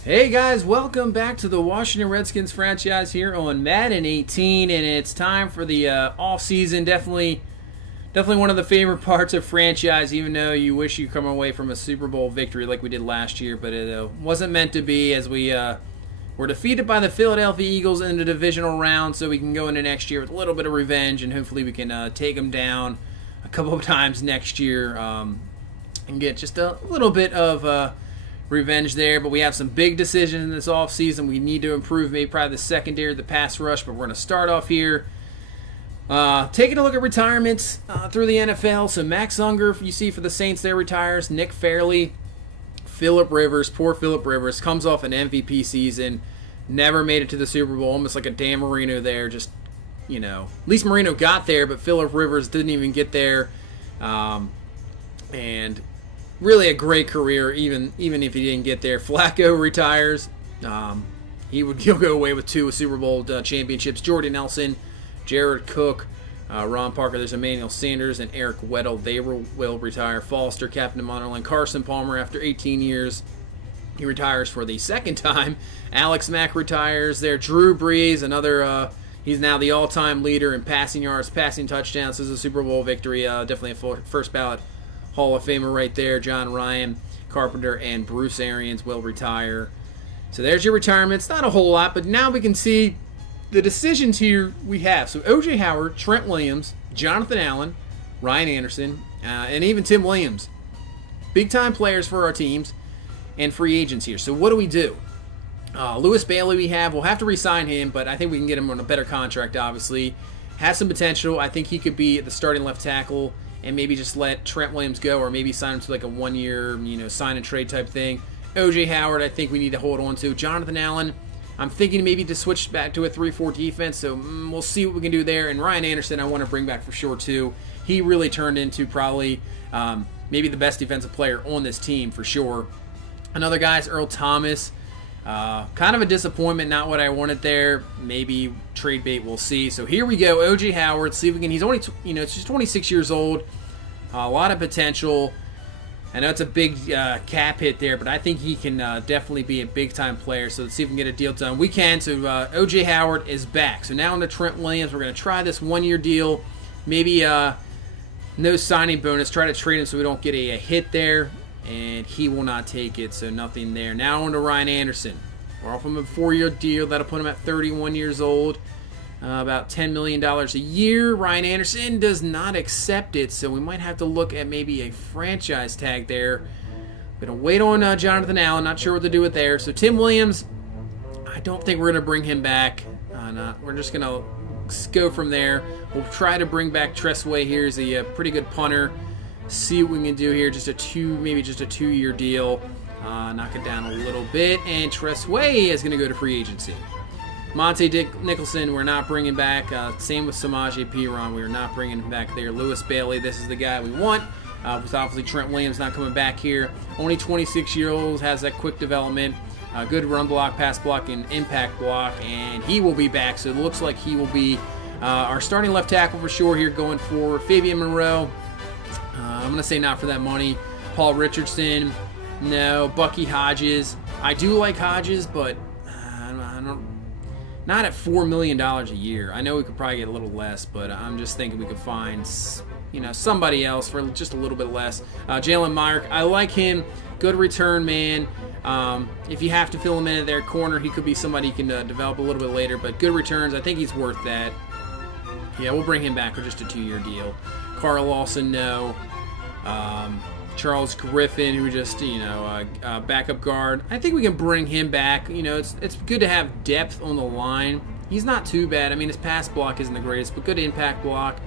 Hey guys, welcome back to the Washington Redskins franchise here on Madden 18, and it's time for the off season. Definitely one of the favorite parts of franchise, even though you wish you come away from a Super Bowl victory like we did last year, but it wasn't meant to be, as we were defeated by the Philadelphia Eagles in the divisional round, so we can go into next year with a little bit of revenge, and hopefully we can take them down a couple of times next year and get just a little bit of revenge there. But we have some big decisions in this offseason. We need to improve maybe probably the secondary, the pass rush, but we're going to start off here taking a look at retirements through the NFL. So Max Unger, you see for the Saints there, retires. Nick Fairley, Phillip Rivers, poor Phillip Rivers, comes off an MVP season, never made it to the Super Bowl, almost like a Dan Marino there. Just, you know, at least Marino got there, but Phillip Rivers didn't even get there. And really a great career, even if he didn't get there. Flacco retires. He'll go away with two Super Bowl championships. Jordy Nelson, Jared Cook, Ron Parker, there's Emmanuel Sanders, and Eric Weddle. They will retire. Foster, Captain of Monoline. Carson Palmer, after 18 years, he retires for the second time. Alex Mack retires there. Drew Brees, another, he's now the all-time leader in passing yards, passing touchdowns. This is a Super Bowl victory. Definitely a first ballot Hall of Famer right there. John Ryan, Carpenter, and Bruce Arians will retire. So there's your retirements. Not a whole lot, but now we can see the decisions here we have. So O.J. Howard, Trent Williams, Jonathan Allen, Ryan Anderson, and even Tim Williams. Big-time players for our teams and free agents here. So what do we do? Lewis Bailey we'll have to re-sign him, but I think we can get him on a better contract, obviously. Has some potential. I think he could be the starting left tackle and maybe just let Trent Williams go, or maybe sign him to like a one-year, sign and trade type thing. O.J. Howard, I think we need to hold on to. Jonathan Allen, I'm thinking maybe to switch back to a 3-4 defense, so we'll see what we can do there. And Ryan Anderson, I want to bring back for sure too. He really turned into probably maybe the best defensive player on this team for sure. Another guy is Earl Thomas. Kind of a disappointment, not what I wanted there. Maybe trade bait, we'll see. So here we go, O.J. Howard. See if we can. He's only, it's just 26 years old. A lot of potential. I know it's a big cap hit there, but I think he can definitely be a big-time player. So let's see if we can get a deal done. We can. So O.J. Howard is back. So now on to Trent Williams. We're going to try this one-year deal. Maybe no signing bonus. Try to trade him so we don't get a hit there. And he will not take it, so nothing there. Now on to Ryan Anderson. We're off him a 4-year deal. That'll put him at 31 years old. About $10 million a year. Ryan Anderson does not accept it, so we might have to look at maybe a franchise tag there. Going to wait on Jonathan Allen. Not sure what to do with there. So Tim Williams, I don't think we're going to bring him back. We're just going to go from there. We'll try to bring back Tressway here. He's a pretty good punter. See what we can do here. Maybe just a 2-year deal. Knock it down a little bit. And Tressway is going to go to free agency. Monte Nicholson, we're not bringing back. Same with Samaje Perine. We're not bringing him back there. Lewis Bailey, this is the guy we want. With obviously Trent Williams not coming back here. Only 26 years old, has that quick development. Good run block, pass block, and impact block. And he will be back. So it looks like he will be our starting left tackle for sure here going forward. Fabian Monroe, I'm going to say not for that money. Paul Richardson, no. Bucky Hodges, I do like Hodges, but I don't. Not at $4 million a year. I know we could probably get a little less, but I'm just thinking we could find, somebody else for just a little bit less. Jalen Myrick, I like him. Good return man. If you have to fill him in at their corner, he could be somebody you can develop a little bit later. But good returns. I think he's worth that. Yeah, we'll bring him back for just a 2-year deal. Carl Lawson, no. Charles Griffin, who just, backup guard. I think we can bring him back. It's good to have depth on the line. He's not too bad. I mean, his pass block isn't the greatest, but good impact block,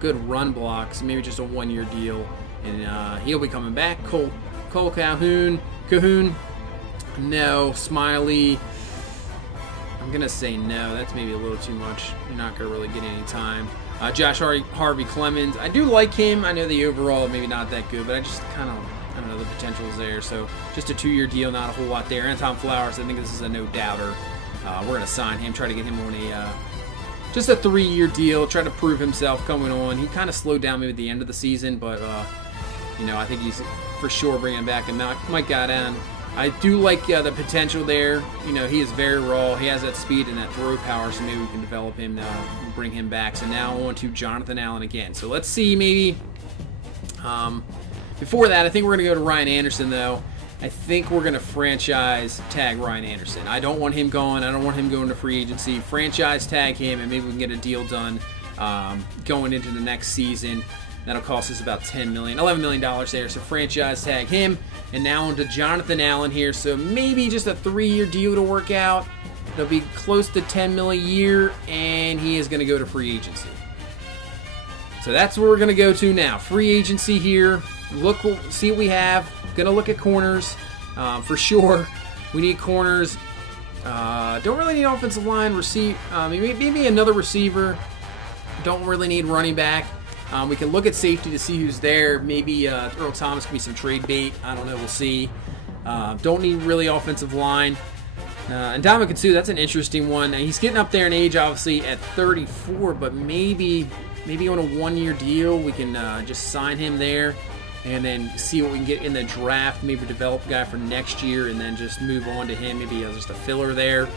good run block. So maybe just a 1-year deal, and he'll be coming back. Cole Cahoon, no. Smiley, I'm going to say no. That's maybe a little too much. You're not going to really get any time. Josh Harvey Clemens, I do like him. I know the overall maybe not that good, but I just kind of, I don't know, the potential is there. So just a 2-year deal, not a whole lot there. Anton Flowers, I think this is a no-doubter. We're going to sign him, try to get him on just a 3-year deal, try to prove himself coming on. He kind of slowed down maybe at the end of the season, but I think he's for sure bringing him back. And Mike I do like the potential there. You know, he is very raw. He has that speed and that throw power, so maybe we can develop him, bring him back. So now on to Jonathan Allen again. So let's see, maybe before that, I think we're going to go to Ryan Anderson, though. I think we're going to franchise tag Ryan Anderson. I don't want him gone. I don't want him going to free agency. Franchise tag him, and maybe we can get a deal done going into the next season. That'll cost us about $11 million there. So franchise tag him. And now on to Jonathan Allen here. So maybe just a 3-year deal to work out. It'll be close to $10 million a year, and he is going to go to free agency. So that's where we're going to go to now. Free agency here. Look, see what we have. Going to look at corners for sure. We need corners. Don't really need offensive line. Maybe another receiver. Don't really need running back. We can look at safety to see who's there. Maybe Earl Thomas can be some trade bait. I don't know. We'll see. Don't need really offensive line. And Ndamukong Suh, that's an interesting one. He's getting up there in age, obviously, at 34, but maybe on a 1-year deal, we can just sign him there and then see what we can get in the draft. Maybe develop a guy for next year and then just move on to him. Maybe just a filler there.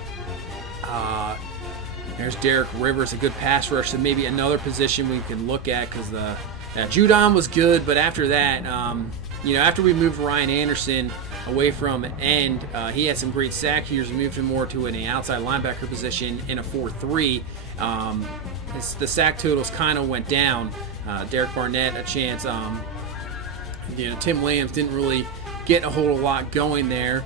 There's Derek Rivers, a good pass rush, so maybe another position we can look at because Judon was good, but after that, after we moved Ryan Anderson away from end, he had some great sack years. We moved him more to an outside linebacker position in a 4-3. The sack totals kind of went down. Derek Barnett, a chance. Tim Williams didn't really get a whole lot going there.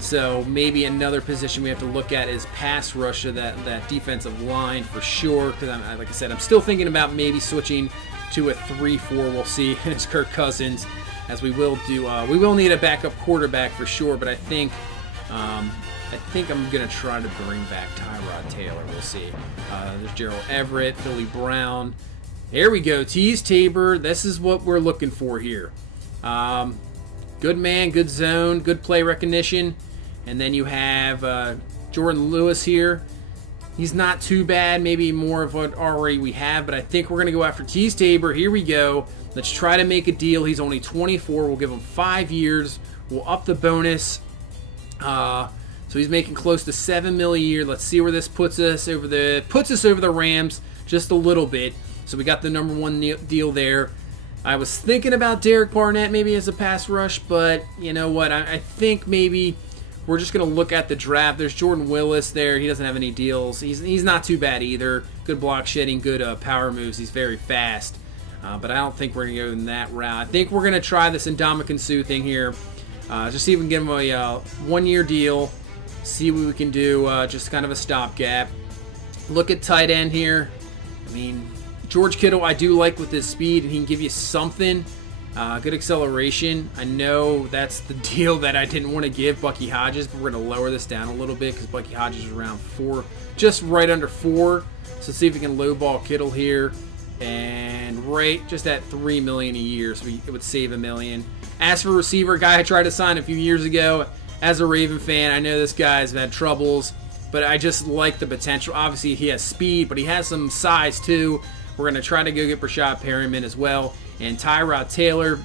So maybe another position we have to look at is pass rush of that defensive line for sure. Because like I said, I'm still thinking about maybe switching to a 3-4. We'll see. And it's Kirk Cousins, as we will do. We will need a backup quarterback for sure. But I think I'm gonna try to bring back Tyrod Taylor. We'll see. There's Gerald Everett, Philly Brown. There we go. Tease Tabor. This is what we're looking for here. Good man, good zone, good play recognition. And then you have Jordan Lewis here. He's not too bad, maybe more of what already we have, but I think we're going to go after Tease Tabor. Here we go. Let's try to make a deal. He's only 24. We'll give him 5 years. We'll up the bonus. So he's making close to $7 million a year. Let's see where this puts us over the Rams just a little bit. So we got the number 1 deal there. I was thinking about Derek Barnett maybe as a pass rush, but you know what? I think maybe we're just going to look at the draft. There's Jordan Willis there. He doesn't have any deals. He's not too bad either. Good block shedding, good power moves. He's very fast. But I don't think we're going to go in that route. I think we're going to try this Ndamukong Suh thing here. Just see if we can give him a 1-year deal. See what we can do. Just kind of a stopgap. Look at tight end here. I mean, George Kittle, I do like with his speed, and he can give you something. Good acceleration. I know that's the deal that I didn't want to give Bucky Hodges, but we're going to lower this down a little bit because Bucky Hodges is around 4, just right under 4. So see if we can lowball Kittle here. And right just at $3 million a year, so it would save $1 million. As for receiver, guy I tried to sign a few years ago as a Raven fan, I know this guy's had troubles, but I just like the potential. Obviously, he has speed, but he has some size too. We're going to try to go get Brashad Perryman as well. And Tyrod Taylor,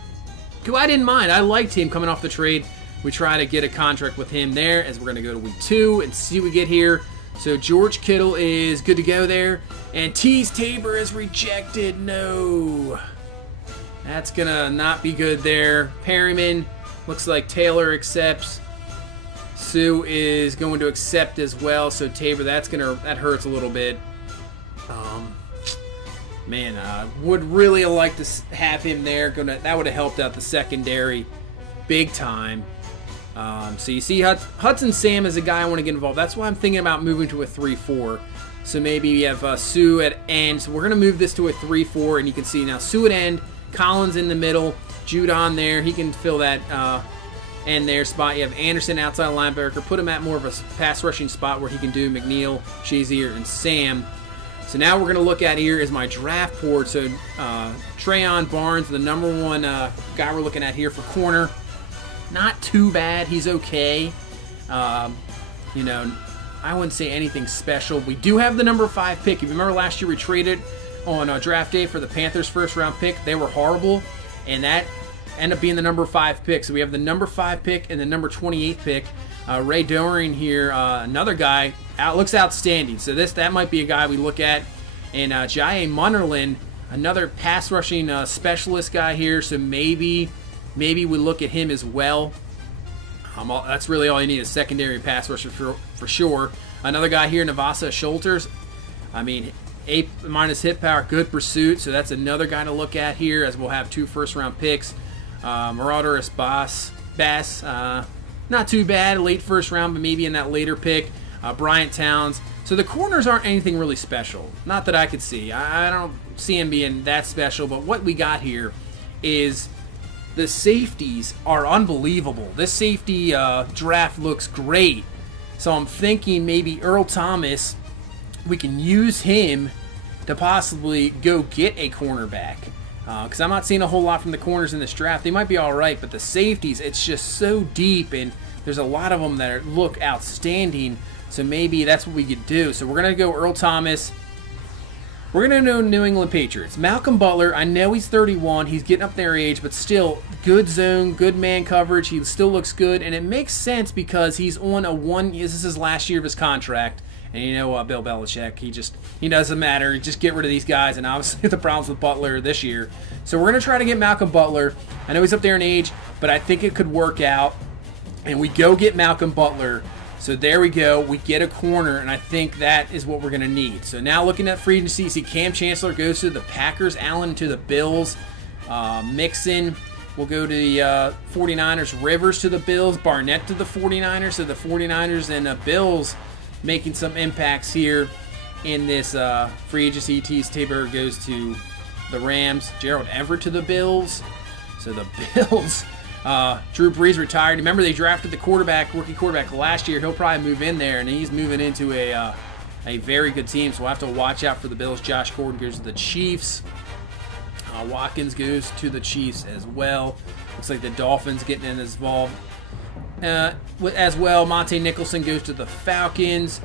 who I didn't mind. I liked him coming off the trade. We try to get a contract with him there as we're going to go to week 2 and see what we get here. So George Kittle is good to go there. And Tease Tabor is rejected. No. That's going to not be good there. Perryman, looks like Taylor accepts. Suh is going to accept as well. So Tabor, that hurts a little bit. Man, would really like to have him there. That would have helped out the secondary big time. So you see Hudson Sam is a guy I want to get involved. That's why I'm thinking about moving to a 3-4. So maybe you have Suh at end. So we're going to move this to a 3-4. And you can see now Suh at end, Collins in the middle, Judon there. He can fill that end there spot. You have Anderson outside linebacker. Put him at more of a pass rushing spot where he can do McNeil, Shazier, and Sam. So now we're going to look at here is my draft board. So Trayon Barnes, the number 1 guy we're looking at here for corner. Not too bad. He's okay. I wouldn't say anything special. We do have the number 5 pick. If you remember last year we traded on draft day for the Panthers' first round pick. They were horrible. And that end up being the number 5 pick. So we have the number 5 pick and the number 28 pick. Ray Doring here, another guy, looks outstanding. So that might be a guy we look at. And Jaye Munnerlyn, another pass rushing specialist guy here. So maybe we look at him as well. That's really all you need, a secondary pass rusher for sure. Another guy here, Navasa Schulters. I mean, A- hit power, good pursuit. So that's another guy to look at here, as we'll have 2 first-round picks. Marauderus Bass, not too bad, late first round, but maybe in that later pick. Bryant Towns. So the corners aren't anything really special. Not that I could see. I don't see him being that special, but what we got here is the safeties are unbelievable. This safety draft looks great. So I'm thinking maybe Earl Thomas, we can use him to possibly go get a cornerback. Because I'm not seeing a whole lot from the corners in this draft. They might be all right, but the safeties, it's just so deep, and there's a lot of them that look outstanding. So maybe that's what we could do. So we're going to go Earl Thomas. We're going to go New England Patriots. Malcolm Butler, I know he's 31. He's getting up there in age, but still, good zone, good man coverage. He still looks good, and it makes sense because he's on this is his last year of his contract. And you know Bill Belichick, he doesn't matter. Just get rid of these guys, and obviously the problems with Butler this year. So we're going to try to get Malcolm Butler. I know he's up there in age, but I think it could work out. And we go get Malcolm Butler. So there we go. We get a corner, and I think that is what we're going to need. So now looking at free agency, see Cam Chancellor goes to the Packers, Allen to the Bills, Mixon will go to the 49ers, Rivers to the Bills, Barnett to the 49ers. So the 49ers and the Bills making some impacts here in this free agency. Tease Tabor goes to the Rams, Gerald Everett to the Bills. So the Bills... Drew Brees retired. Remember, they drafted the rookie quarterback last year. He'll probably move in there, and he's moving into a very good team, so we'll have to watch out for the Bills. Josh Gordon goes to the Chiefs. Watkins goes to the Chiefs as well. Looks like the Dolphins getting involved as well. Monte Nicholson goes to the Falcons.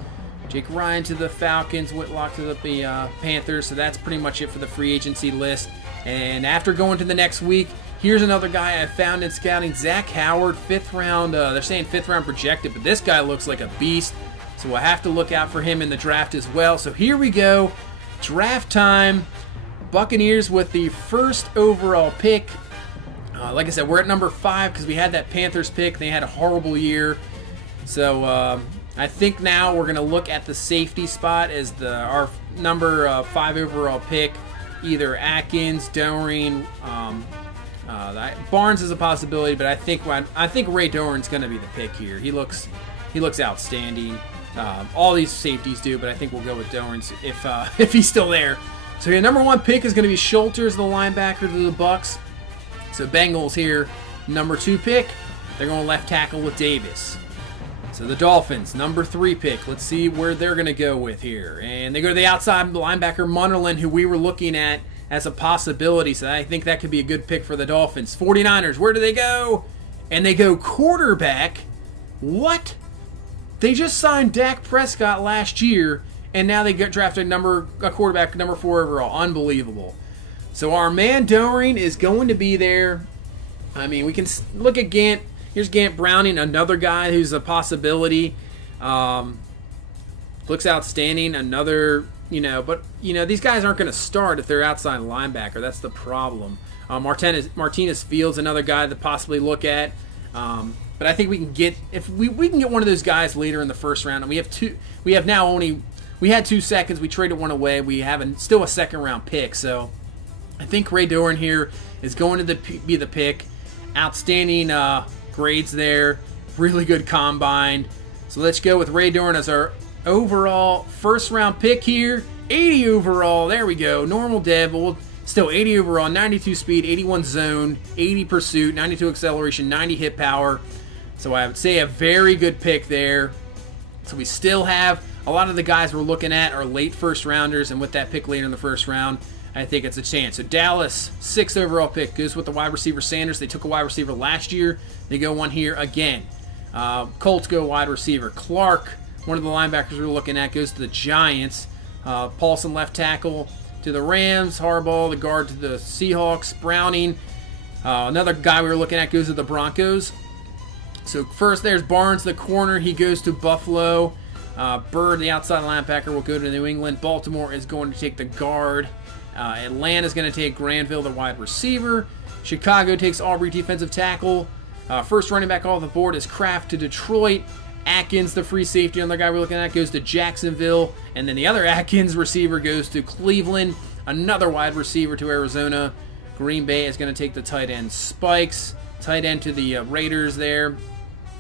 Jake Ryan to the Falcons. Whitlock to the Panthers. So that's pretty much it for the free agency list. And after going to the next week, here's another guy I found in scouting, Zach Howard, 5th round. They're saying 5th round projected, but this guy looks like a beast. So we'll have to look out for him in the draft as well. So here we go. Draft time. Buccaneers with the 1st overall pick. Like I said, we're at number 5 because we had that Panthers pick. They had a horrible year. So I think now we're going to look at the safety spot as our number 5 overall pick. Either Atkins, Doring, Barnes is a possibility, but I think Ray Doran's going to be the pick here. He looks outstanding. All these safeties do, but I think we'll go with Doran's if he's still there. So your number 1 pick is going to be Schulters, the linebacker to the Bucks. So Bengals here, number 2 pick. They're going left tackle with Davis. So the Dolphins, number 3 pick. Let's see where they're going to go with here. And they go to the outside linebacker, Munnerlyn, who we were looking at as a possibility. So I think that could be a good pick for the Dolphins. 49ers, where do they go? And they go quarterback. What? They just signed Dak Prescott last year, and now they get drafted a quarterback, number 4 overall. Unbelievable. So our man Doring is going to be there. I mean, we can look at Gant. Here's Gant Browning, another guy who's a possibility. Looks outstanding. Another, but these guys aren't going to start if they're outside linebacker. That's the problem. Martinez Fields, another guy to possibly look at. But I think we can get we can get one of those guys later in the 1st round. And we have two. We had 2 seconds. We traded one away. We have still a 2nd round pick. So I think Ray Doring here is going to be the pick. Outstanding grades there. Really good combine. So let's go with Ray Doring as our overall 1st round pick here. 80 overall. There we go. Normal dev, but still 80 overall, 92 speed, 81 zone, 80 pursuit, 92 acceleration, 90 hit power. So I would say a very good pick there. So we still have a lot of the guys we're looking at are late 1st rounders, and with that pick later in the 1st round, I think it's a chance. So Dallas, 6th overall pick, goes with the wide receiver Sanders. They took a wide receiver last year. They go one here again. Colts go wide receiver. Clark, one of the linebackers we're looking at, goes to the Giants. Paulson, left tackle, to the Rams. Harbaugh, the guard, to the Seahawks. Browning, Another guy we were looking at goes to the Broncos. So first there's Barnes, the corner. He goes to Buffalo. Bird, the outside linebacker, will go to New England. Baltimore is going to take the guard. Atlanta is going to take Granville, the wide receiver. Chicago takes Aubrey, defensive tackle. First running back off the board is Kraft to Detroit. Atkins, the free safety, another guy we're looking at, goes to Jacksonville. And then the other Atkins receiver goes to Cleveland. Another wide receiver to Arizona. Green Bay is going to take the tight end Spikes. Tight end to the Raiders there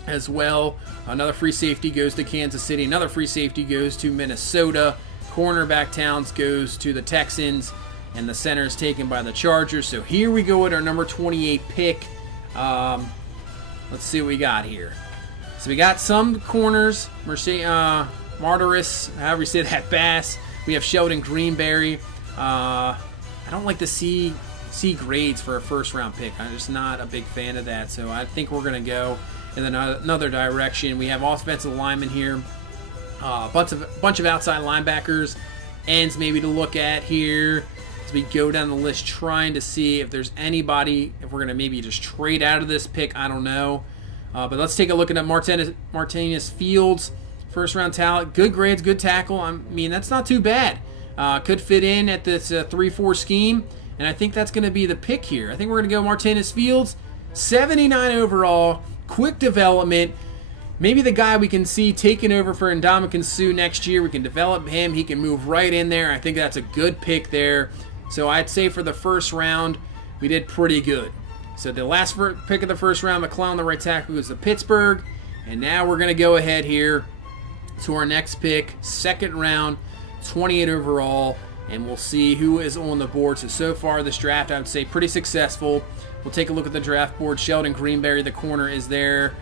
as well. Another free safety goes to Kansas City. Another free safety goes to Minnesota. Cornerback Towns goes to the Texans. And the center is taken by the Chargers. So here we go with our number 28 pick. Let's see what we got here. So we got some corners. Martyris, however you say that, Bass. We have Sheldon Greenberry. I don't like to see grades for a first-round pick. I'm just not a big fan of that. So I think we're going to go in another direction. We have offensive linemen here. A bunch of outside linebackers. Ends maybe to look at here as we go down the list, trying to see if there's anybody, if we're going to maybe just trade out of this pick. I don't know. But let's take a look at Martinez Fields. First-round talent. Good grades, good tackle. I mean, that's not too bad. Could fit in at this 3-4 scheme. And I think that's going to be the pick here. I think we're going to go Martinez Fields. 79 overall. Quick development. Maybe the guy we can see taking over for Ndamukong Suh next year. We can develop him. He can move right in there. I think that's a good pick there. So I'd say for the first round, we did pretty good. So the last pick of the first round, McClellan, the right tackle, goes to Pittsburgh. And now we're going to go ahead here to our next pick. Second round, 28 overall. And we'll see who is on the board. So far this draft, I would say pretty successful. We'll take a look at the draft board. Sheldon Greenberry, the corner, is there.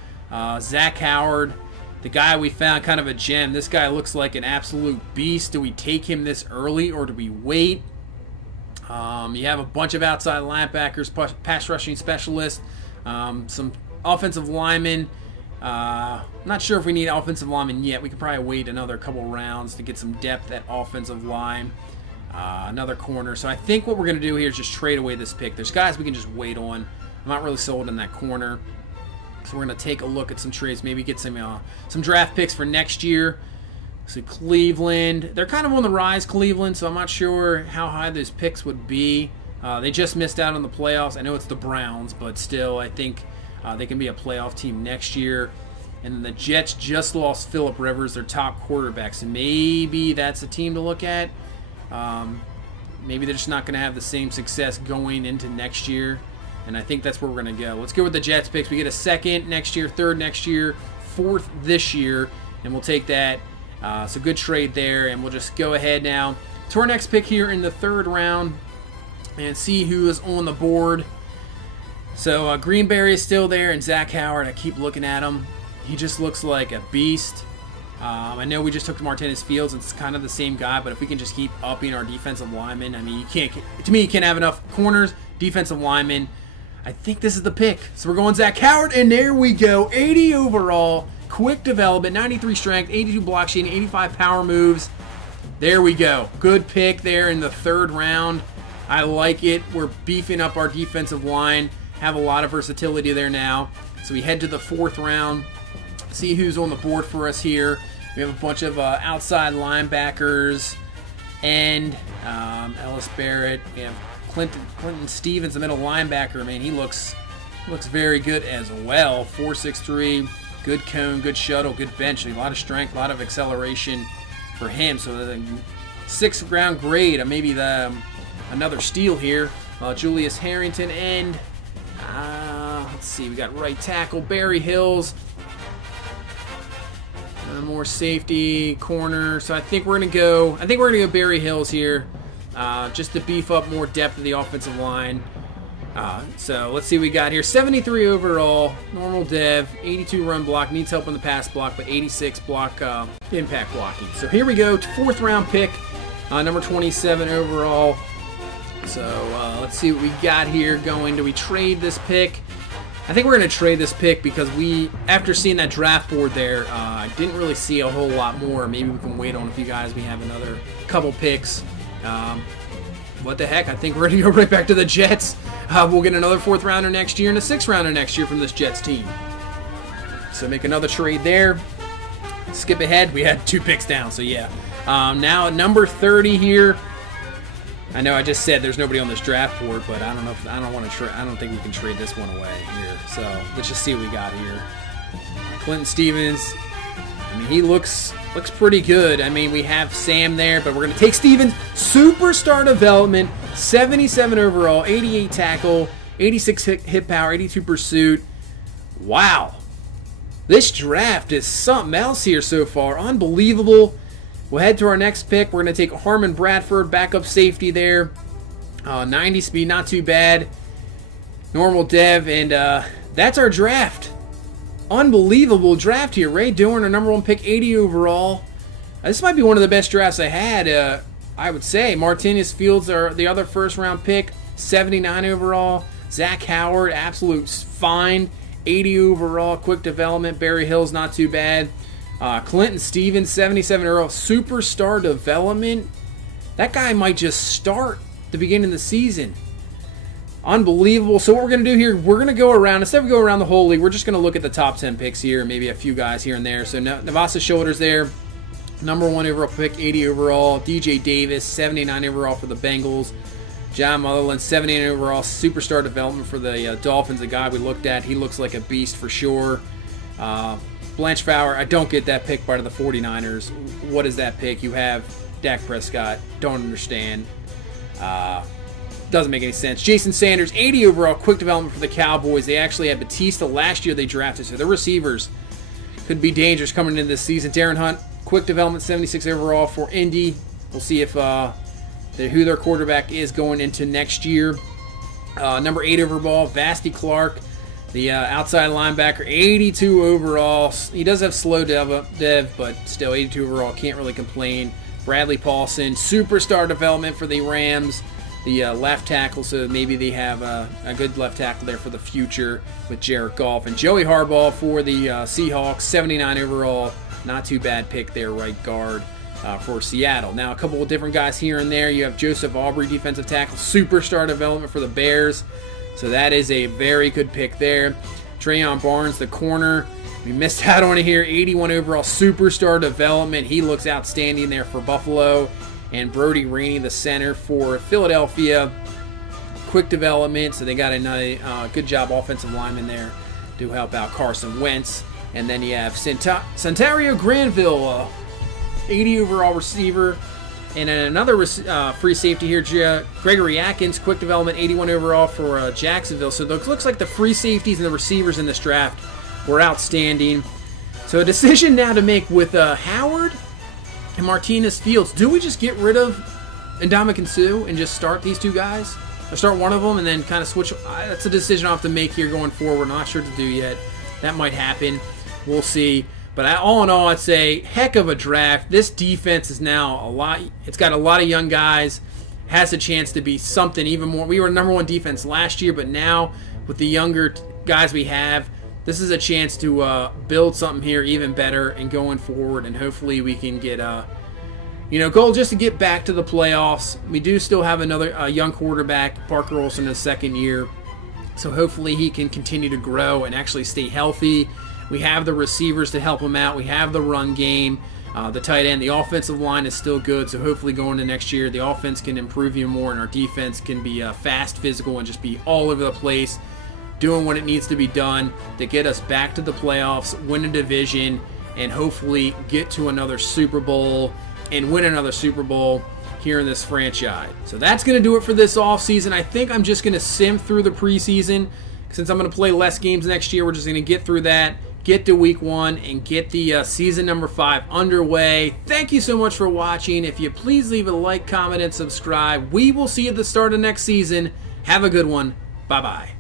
Zach Howard, the guy we found, kind of a gem. This guy looks like an absolute beast. Do we take him this early or do we wait? You have a bunch of outside linebackers, pass rushing specialists, some offensive linemen. Not sure if we need offensive linemen yet. We could probably wait another couple rounds to get some depth at offensive line. Another corner. So I think what we're going to do here is just trade away this pick. There's guys we can just wait on. I'm not really sold in that corner. So we're going to take a look at some trades, maybe get some draft picks for next year. So Cleveland, they're kind of on the rise, Cleveland, so I'm not sure how high those picks would be. They just missed out on the playoffs. I know it's the Browns, but still, I think they can be a playoff team next year. And then the Jets just lost Phillip Rivers, their top quarterback. So maybe that's a team to look at. Maybe they're just not going to have the same success going into next year. And I think that's where we're going to go. Let's go with the Jets picks. We get a second next year, third next year, fourth this year, and we'll take that. So good trade there, and we'll just go ahead now to our next pick here in the third round and see who is on the board. So Greenberry is still there, and Zach Howard, I keep looking at him. He just looks like a beast. I know we just took Martinez Fields, and it's kind of the same guy, but if we can just keep upping our defensive linemen, I mean, you can't have enough corners, defensive linemen. I think this is the pick. So we're going Zach Howard, and there we go. 80 overall, quick development, 93 strength, 82 block shading, 85 power moves. There we go. Good pick there in the third round. I like it. We're beefing up our defensive line. Have a lot of versatility there now. So we head to the fourth round. See who's on the board for us here. We have a bunch of outside linebackers. And Ellis Barrett. We have Clinton Stevens, the middle linebacker. Man, he looks very good as well. 4'6", good cone, good shuttle, good bench. A lot of strength, a lot of acceleration for him. So the sixth round grade, maybe another steal here. Julius Harrington, and let's see, we got right tackle Barry Hills. More safety, corner. So I think we're gonna go Barry Hills here. Just to beef up more depth of the offensive line. So let's see what we got here. 73 overall, normal dev, 82 run block, needs help on the pass block, but 86 block impact blocking. So here we go, fourth round pick, number 27 overall. So let's see what we got here going. Do we trade this pick? I think we're going to trade this pick because after seeing that draft board there, I didn't really see a whole lot more. Maybe we can wait on a few guys. We have another couple picks. what the heck? I think we're going to go right back to the Jets. We'll get another 4th rounder next year and a 6th rounder next year from this Jets team. So make another trade there. Skip ahead. We had 2 picks down, so yeah. Now number 30 here. I know I just said there's nobody on this draft board, but I don't know if I don't think we can trade this one away here. So let's just see what we got here. Clinton Stevens. I mean, he looks pretty good. I mean, we have Sam there, but we're going to take Stevens. Superstar development, 77 overall, 88 tackle, 86 hit power, 82 pursuit. Wow. This draft is something else here so far. Unbelievable. We'll head to our next pick. We're going to take Harmon Bradford, backup safety there. 90 speed, not too bad. Normal dev, and that's our draft. Unbelievable draft here. Ray Dorn, our number 1 pick, 80 overall. This might be one of the best drafts I had, I would say. Martinez Fields, are the other 1st round pick, 79 overall. Zach Howard, absolute find, 80 overall. Quick development. Barry Hill's not too bad. Clinton Stevens, 77 overall. Superstar development. That guy might just start the beginning of the season. Unbelievable. So what we're going to do here, we're going to go around, instead of go around the whole league, we're just going to look at the top 10 picks here, maybe a few guys here and there. So Navasa Shoulders there, number 1 overall pick, 80 overall. DJ Davis, 79 overall for the Bengals. John Motherland, 79 overall, superstar development for the Dolphins, a guy we looked at. He looks like a beast for sure. Blanche Fowler, I don't get that pick by the 49ers. What is that pick? You have Dak Prescott. Don't understand. Doesn't make any sense. Jason Sanders, 80 overall, quick development for the Cowboys. They actually had Batista last year they drafted, so their receivers could be dangerous coming into this season. Darren Hunt, quick development, 76 overall for Indy. We'll see if who their quarterback is going into next year. Number 8 overall, Vasty Clark, the outside linebacker, 82 overall. He does have slow dev, but still 82 overall. Can't really complain. Bradley Paulson, superstar development for the Rams. The left tackle, so maybe they have a good left tackle there for the future with Jared Goff. And Joey Harbaugh for the Seahawks, 79 overall. Not too bad pick there, right guard for Seattle. Now, a couple of different guys here and there. You have Joseph Aubrey, defensive tackle, superstar development for the Bears. So that is a very good pick there. Trayon Barnes, the corner. We missed out on it here. 81 overall, superstar development. He looks outstanding there for Buffalo. And Brody Rainey, the center for Philadelphia. Quick development, so they got a good job offensive lineman there to help out Carson Wentz. And then you have Santario Granville, 80 overall receiver. And then another free safety here, Gregory Atkins, quick development, 81 overall for Jacksonville. So it looks like the free safeties and the receivers in this draft were outstanding. So a decision now to make with Howard and Martinez Fields. Do we just get rid of Ndamukong Suh and just start these 2 guys? Or start one of them and then kind of switch? That's a decision I'll have to make here going forward. Not sure to do yet. That might happen. We'll see. But all in all, I'd say heck of a draft. This defense is now it's got a lot of young guys. Has a chance to be something even more. We were number 1 defense last year, but now with the younger guys we have, this is a chance to build something here even better and going forward, and hopefully we can get goal just to get back to the playoffs. We do still have another young quarterback, Parker Olsen, in his 2nd year, so hopefully he can continue to grow and actually stay healthy. We have the receivers to help him out. We have the run game, the tight end. The offensive line is still good, so hopefully going to next year, the offense can improve even more, and our defense can be fast, physical, and just be all over the place, doing what it needs to be done to get us back to the playoffs, win a division, and hopefully get to another Super Bowl and win another Super Bowl here in this franchise. So that's going to do it for this offseason. I think I'm just going to sim through the preseason. Since I'm going to play less games next year, we're just going to get through that, get to week 1, and get the season number 5 underway. Thank you so much for watching. If you please leave a like, comment, and subscribe. We will see you at the start of next season. Have a good one. Bye-bye.